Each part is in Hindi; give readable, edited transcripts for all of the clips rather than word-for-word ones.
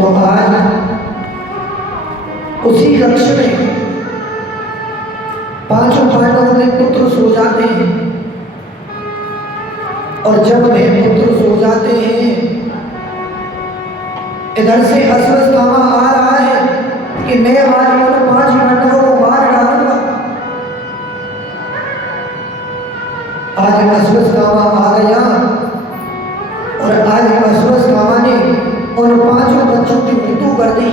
तो आज उसी कक्ष में पांचों पांडवों के पुत्र सो जाते हैं, और जब वे पुत्र सो जाते हैं, इधर से अश्वत्थामा आ रहा है कि मैं आज उन 5 पांडवों को मार डालूंगा। आज अश्वत्थामा आ गया और आज अश्वत्थामा ने उन 5 बच्चों की मृत्यु कर दी।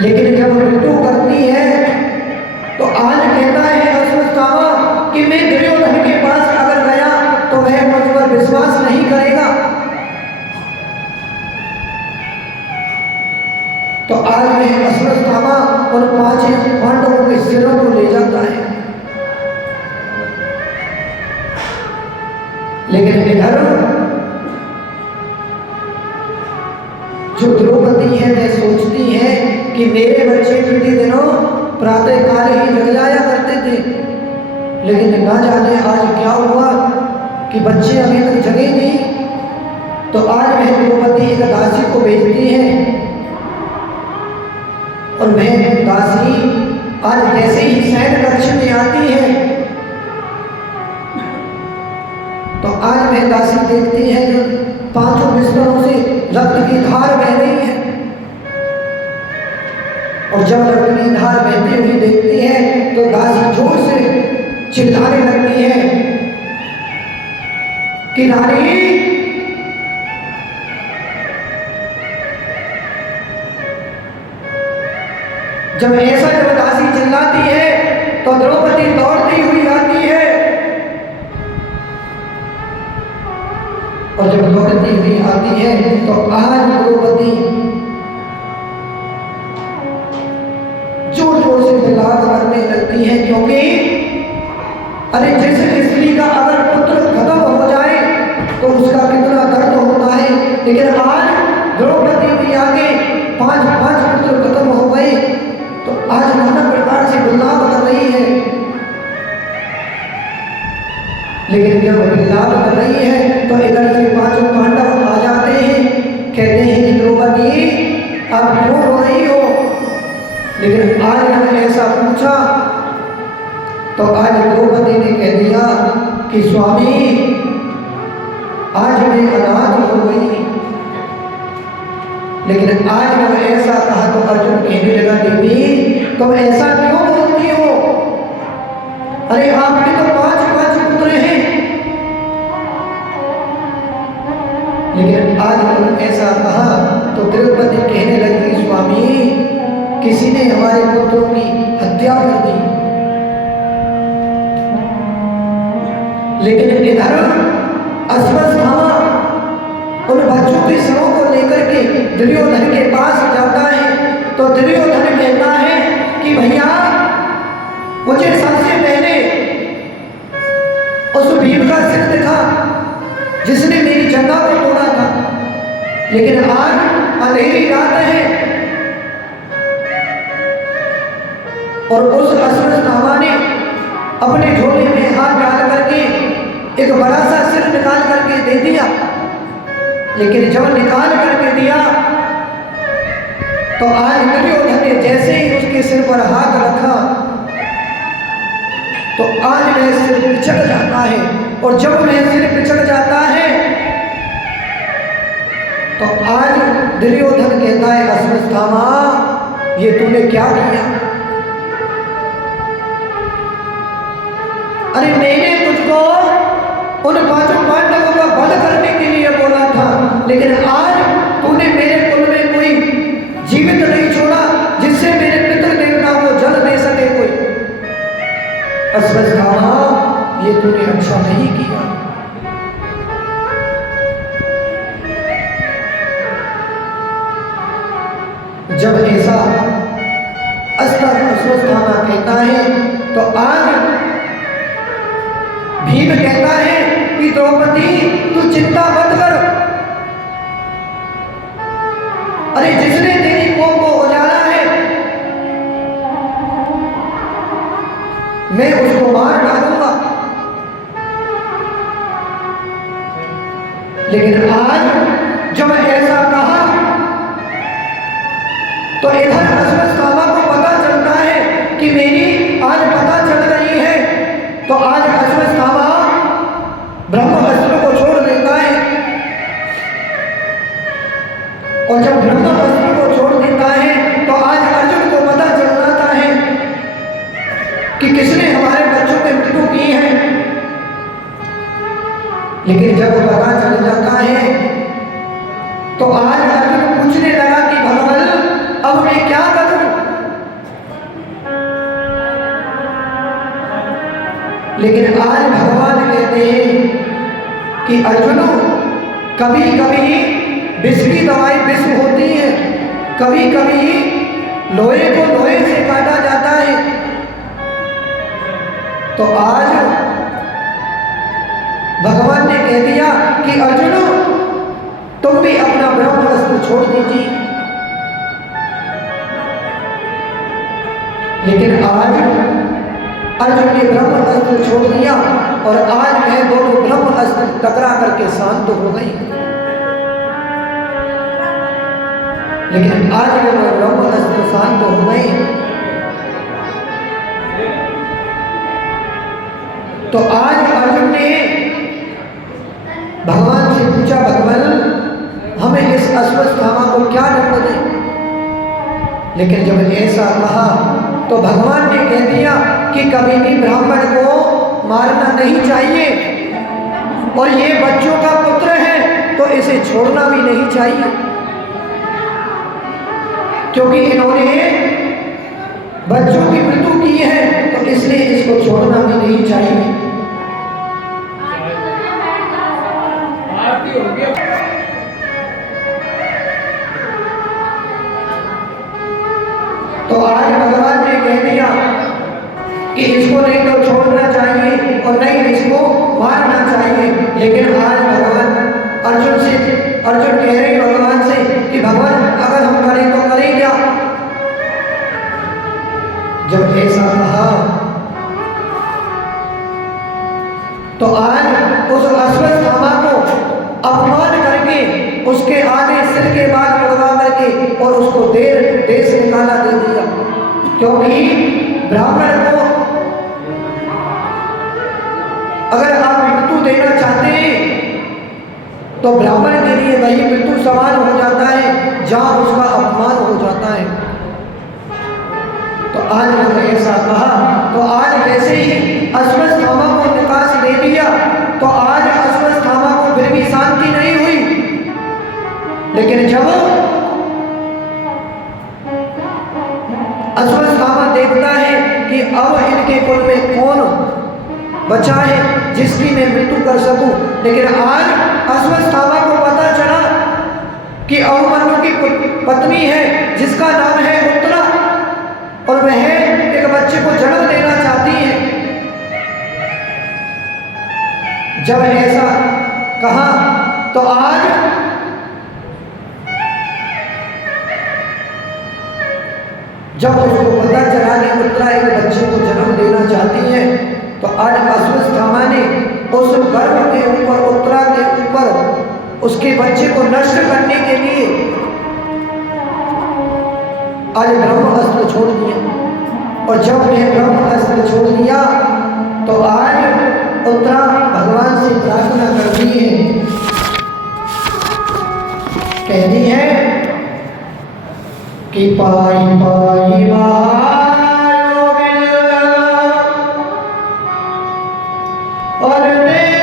लेकिन जब मृत्यु करती है तो आज कहता है अश्वत्थामा कि मैं दुर्योधन के पास अगर गया तो वह मुझ पर विश्वास नहीं करेगा। तो आज वह अश्वत्थामा उन 5 पांडवों के सिरों को ले जाता है। लेकिन इधर जो द्रौपदी है वह सोचती है कि मेरे बच्चे प्रतिदिनों प्रातः काल ही जग जाया करते थे, लेकिन ना जाने आज क्या हुआ कि बच्चे अभी तक जगे नहीं। तो आज वह द्रौपदी एक दासी को भेजती है, और वह दासी आज जैसे ही शयन कक्ष में आती है तो आज वह दासी देखती है कि 5 बिस्तरों से रक्त की धार बह रही है। और जब रक्त की धार बहती हुई देखती है तो दासी जोर से चिल्लाने लगती है कि रानी, जब ऐसा जब दासी चिल्लाती है तो द्रौपदी दौड़ती हुई आती है, और जब दौड़ती हुई आती है तो आज द्रौपदी जोर जोर से चिल्लाकर करने लगती है, क्योंकि अरे जिस स्त्री का अगर पुत्र खत्म हो जाए तो उसका कितना दर्द होता है। लेकिन आज द्रौपदी के आगे 5 पुत्र खत्म हो गए तो आज नाना प्रकार से विलाप कर रही है। लेकिन जब विलाप कर रही है तो इधर से 5 पांडव आ जाते हैं, कहते हैं कि द्रौपदी आप क्यों रो रही हो। लेकिन आज मैंने ऐसा पूछा तो आज द्रौपदी ने कह दिया कि स्वामी आज मैं अनाथ हो गई। लेकिन आज जब ऐसा कहा तो अर्जुन कहने लगा, देवी तुम ऐसा क्यों बोलती हो, अरे आपके तो 5 पुत्र हैं। लेकिन आज जब ऐसा कहा तो द्रौपदी कहने लगी, स्वामी किसी ने हमारे पुत्रों की हत्या कर दी। लेकिन इधर अश्वत्थामा उन बच्चों के शवों को लेकर के दुर्योधन के पास जाता है। तो दुर्योधन कहता है कि भैया मुझे सबसे पहले उस भीम का सिर दिखा जिसने मेरी जंगा को तोड़ा था। लेकिन आज अंधेरी रात है और उस अश्वत्थामा ने अपने झोले में हाथ डाल करके एक बड़ा सा सिर निकाल करके दे दिया। लेकिन जब निकाल करके दिया तो आज दुर्योधन ने जैसे ही उसके सिर पर हाथ रखा तो आज वह सिर पिचक जाता है। और जब वह सिर पिचक जाता है तो आज दुर्योधन कहता है, अश्वत्थामा ये तूने क्या किया। अरे मैंने तुझको उन 5 पांडवों का वध करने के लिए बोला था, लेकिन आज तूने मेरे कुल में कोई जीवित नहीं छोड़ा जिससे मेरे पितृ देवता को जल दे सके कोई। अश्वत्थामा ये तूने अच्छा नहीं किया। जब ऐसा अश्वत्थामा कहता है तो आज भीम कहता है कि द्रौपदी तू चिंता मत कर, अरे जिसने तेरी कोप को उजाला है मैं उसको मार डालूंगा। लेकिन आज जब ऐसा कहा और जब ब्रह्मास्त्र को छोड़ देता है तो आज अर्जुन को पता चल जाता है कि किसने हमारे बच्चों की मृत्यु की है। लेकिन जब पता चल जाता है तो आज अर्जुन पूछने लगा कि भगवान अब मैं क्या करूं। लेकिन आज भगवान कहते हैं कि अर्जुन कभी कभी विष की दवाई विष होती है, कभी कभी लोहे को लोहे से काटा जाता है। तो आज भगवान ने कह दिया कि अर्जुन तुम भी अपना ब्रह्मास्त्र छोड़ दीजिए। लेकिन आज अर्जुन ने ब्रह्मास्त्र छोड़ दिया और आज वह दोनों ब्रह्मास्त्र टकरा करके शांत हो गई। लेकिन आज वो ब्रह्मास्त्र शांत हो गए तो आज अर्जुन ने भगवान से पूछा, भगवान हमें इस अश्वत्थामा को क्या दंड दें। लेकिन जब ऐसा कहा तो भगवान ने कह दिया कि कभी भी ब्राह्मण को मारना नहीं चाहिए और ये बच्चों का पुत्र है तो इसे छोड़ना भी नहीं चाहिए, क्योंकि इन्होंने बच्चों की मृत्यु की है तो इसलिए इसको छोड़ना भी नहीं चाहिए। तो आज भगवान ने कह दिया कि इसको नहीं तो छोड़ना चाहिए और नहीं इसको मारना चाहिए। लेकिन आज भगवान अर्जुन कह रहे भगवान से कि भगवान अगर हम करें तो करें क्या। जब ऐसा कहा तो आज उस अश्वत्थामा को अपमान करके उसके आगे सिर के बाल मुड़वा करके और उसको देश निकाला दे दिया, क्योंकि ब्राह्मण को अगर आप मृत्यु देना चाहते हैं तो ब्राह्मण के लिए वही मृत्यु समान हो जाता है जहां उसका अपमान हो जाता है। तो आज जब ऐसा कहा तो आज जैसे ही अश्वत्थामा को निकास दे दिया तो आज अश्वत्थामा को फिर भी शांति नहीं हुई। लेकिन जब अश्वत्थामा देखता है कि अब इनके कुल में कौन बचा है जिसकी मैं मृत्यु कर सकूं, लेकिन आज अश्वत्थामा को पता चला कि अभिमन्यु की पत्नी है जिसका नाम है उत्तरा और वह एक बच्चे को जन्म देना चाहती है। जब ऐसा कहा तो आज जब उसको पता चला कि उत्तरा एक बच्चे को जन्म देना चाहती है तो आज अश्वत्थामा ने उस गर्भ के ऊपर उत्तरा के ऊपर उसके बच्चे को नष्ट करने के लिए आज ब्रह्मास्त्र छोड़ दिया। और जब वह ब्रह्मास्त्र छोड़ दिया तो आज उत्तरा भगवान से प्रार्थना करती है, कहती है कि पाई पाई और देव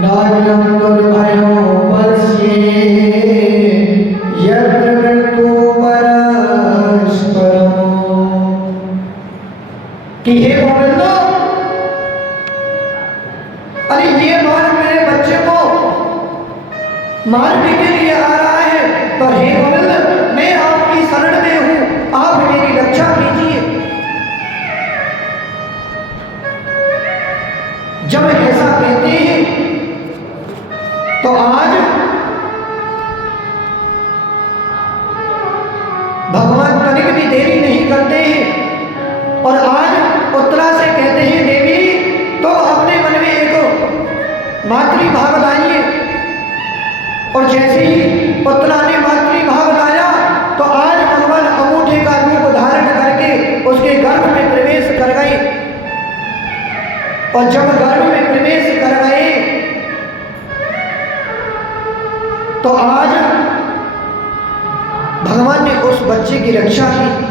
नायम दुर्भयो वश्ये यत्र मृत्यु परस्परम्। कि हे गोविंद, अरे ये बार मेरे बच्चे को मारने के लिए आ रहा है तो हे गोविंद मैं आपकी शरण में हूं, आप मेरी रक्षा कीजिए। जब ऐसा कहते हैं तो आज भगवान तनिक भी देरी नहीं करते हैं और आज उत्तरा से कहते हैं देवी तो अपने मन में एक मातृभाव लाइए। और जैसे ही उत्तरा ने मातृभाव लाया तो आज भगवान अंगूठे का रूप धारण करके उसके गर्भ में प्रवेश कर गए। और जब गर्भ में प्रवेश कर गए तो आज भगवान ने उस बच्चे की रक्षा की।